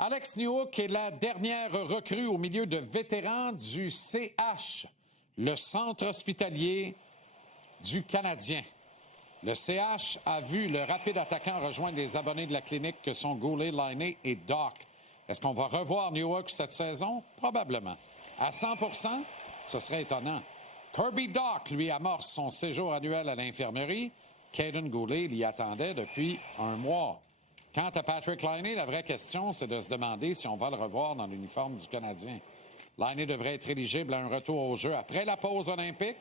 Alex Newhook est la dernière recrue au milieu de vétérans du CH, le Centre hospitalier du Canadien. Le CH a vu le rapide attaquant rejoindre les abonnés de la clinique que sont Goulet, Laine et Doc. Est-ce qu'on va revoir Newhook cette saison? Probablement. À 100%, ce serait étonnant. Kirby Dach, lui, amorce son séjour annuel à l'infirmerie. Caden Goulet l'y attendait depuis un mois. Quant à Patrick Laine, la vraie question, c'est de se demander si on va le revoir dans l'uniforme du Canadien. Laine devrait être éligible à un retour au jeu après la pause olympique.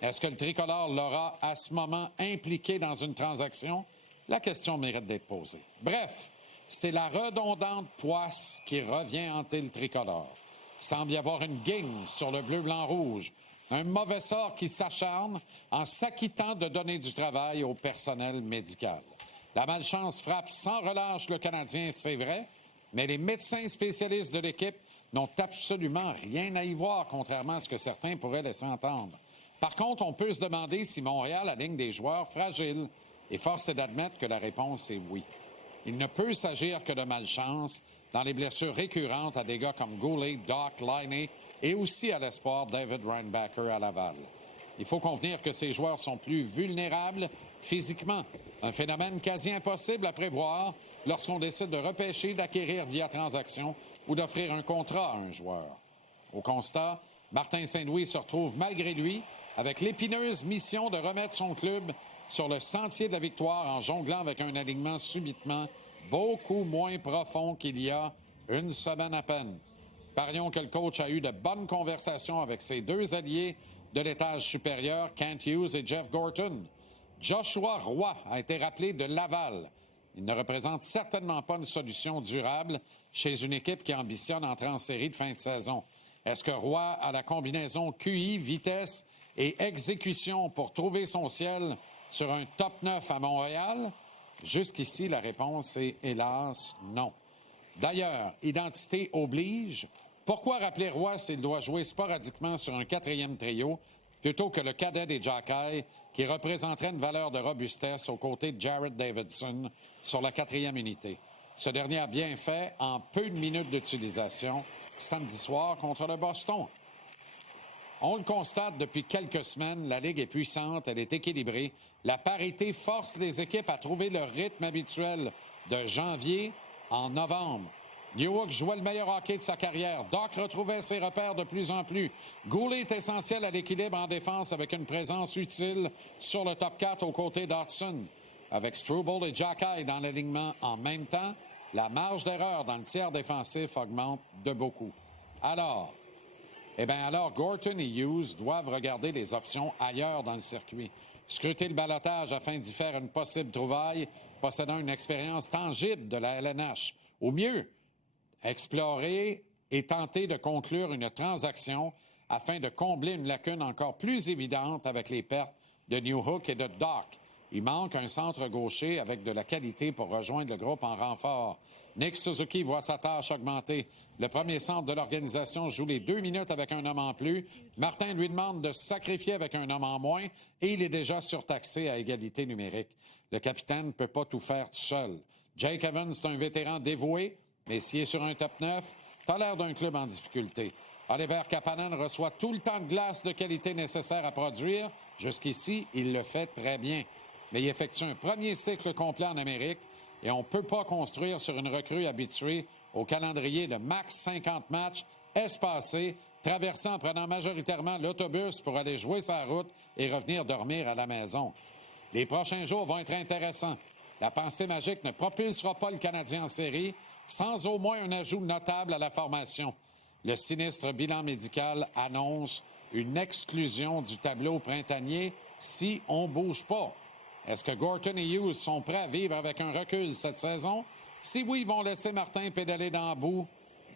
Est-ce que le tricolore l'aura à ce moment impliqué dans une transaction? La question mérite d'être posée. Bref, c'est la redondante poisse qui revient hanter le tricolore. Il semble y avoir une guigne sur le bleu-blanc-rouge. Un mauvais sort qui s'acharne en s'acquittant de donner du travail au personnel médical. La malchance frappe sans relâche le Canadien, c'est vrai, mais les médecins spécialistes de l'équipe n'ont absolument rien à y voir, contrairement à ce que certains pourraient laisser entendre. Par contre, on peut se demander si Montréal aligne des joueurs fragiles, et force est d'admettre que la réponse est oui. Il ne peut s'agir que de malchance dans les blessures récurrentes à des gars comme Goulet, Doc, Laine et aussi à l'espoir David Reinbacher à Laval. Il faut convenir que ces joueurs sont plus vulnérables physiquement. Un phénomène quasi impossible à prévoir lorsqu'on décide de repêcher, d'acquérir via transaction ou d'offrir un contrat à un joueur. Au constat, Martin Saint-Louis se retrouve malgré lui avec l'épineuse mission de remettre son club sur le sentier de la victoire en jonglant avec un alignement subitement beaucoup moins profond qu'il y a une semaine à peine. Parions que le coach a eu de bonnes conversations avec ses deux alliés de l'étage supérieur, Kent Hughes et Jeff Gorton. Joshua Roy a été rappelé de Laval. Il ne représente certainement pas une solution durable chez une équipe qui ambitionne entrer en série de fin de saison. Est-ce que Roy a la combinaison QI, vitesse et exécution pour trouver son ciel sur un top 9 à Montréal? Jusqu'ici, la réponse est hélas non. D'ailleurs, identité oblige. Pourquoi rappeler Roy s'il doit jouer sporadiquement sur un quatrième trio plutôt que le cadet des Jackai qui représenterait une valeur de robustesse aux côtés de Jared Davidson sur la quatrième unité? Ce dernier a bien fait en peu de minutes d'utilisation samedi soir contre le Boston. On le constate depuis quelques semaines, la Ligue est puissante, elle est équilibrée. La parité force les équipes à trouver leur rythme habituel de janvier en novembre. Newhook jouait le meilleur hockey de sa carrière. Doc retrouvait ses repères de plus en plus. Goulet est essentiel à l'équilibre en défense avec une présence utile sur le top 4 aux côtés d'Hudson. Avec Struble et Jackai dans l'alignement en même temps, la marge d'erreur dans le tiers défensif augmente de beaucoup. Alors Gorton et Hughes doivent regarder les options ailleurs dans le circuit. Scruter le ballottage afin d'y faire une possible trouvaille, possédant une expérience tangible de la LNH. Ou mieux, explorer et tenter de conclure une transaction afin de combler une lacune encore plus évidente avec les pertes de Newhook et de Doc. Il manque un centre gaucher avec de la qualité pour rejoindre le groupe en renfort. Nick Suzuki voit sa tâche augmenter. Le premier centre de l'organisation joue les 2 minutes avec un homme en plus. Martin lui demande de se sacrifier avec un homme en moins et il est déjà surtaxé à égalité numérique. Le capitaine ne peut pas tout faire tout seul. Jake Evans est un vétéran dévoué, mais s'il est sur un top 9, t'as l'air d'un club en difficulté. Oliver Kapanen reçoit tout le temps de glace de qualité nécessaire à produire. Jusqu'ici, il le fait très bien. Mais il effectue un premier cycle complet en Amérique et on ne peut pas construire sur une recrue habituée au calendrier de max 50 matchs espacés, traversant en prenant majoritairement l'autobus pour aller jouer sa route et revenir dormir à la maison. Les prochains jours vont être intéressants. La pensée magique ne propulsera pas le Canadien en série sans au moins un ajout notable à la formation. Le sinistre bilan médical annonce une exclusion du tableau printanier si on ne bouge pas. Est-ce que Gorton et Hughes sont prêts à vivre avec un recul cette saison? Si oui, ils vont laisser Martin pédaler dans le bout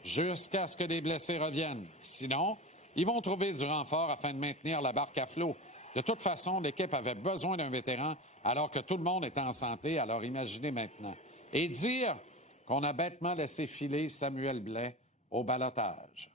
jusqu'à ce que les blessés reviennent. Sinon, ils vont trouver du renfort afin de maintenir la barque à flot. De toute façon, l'équipe avait besoin d'un vétéran alors que tout le monde était en santé, alors imaginez maintenant. Et dire qu'on a bêtement laissé filer Samuel Blais au ballottage.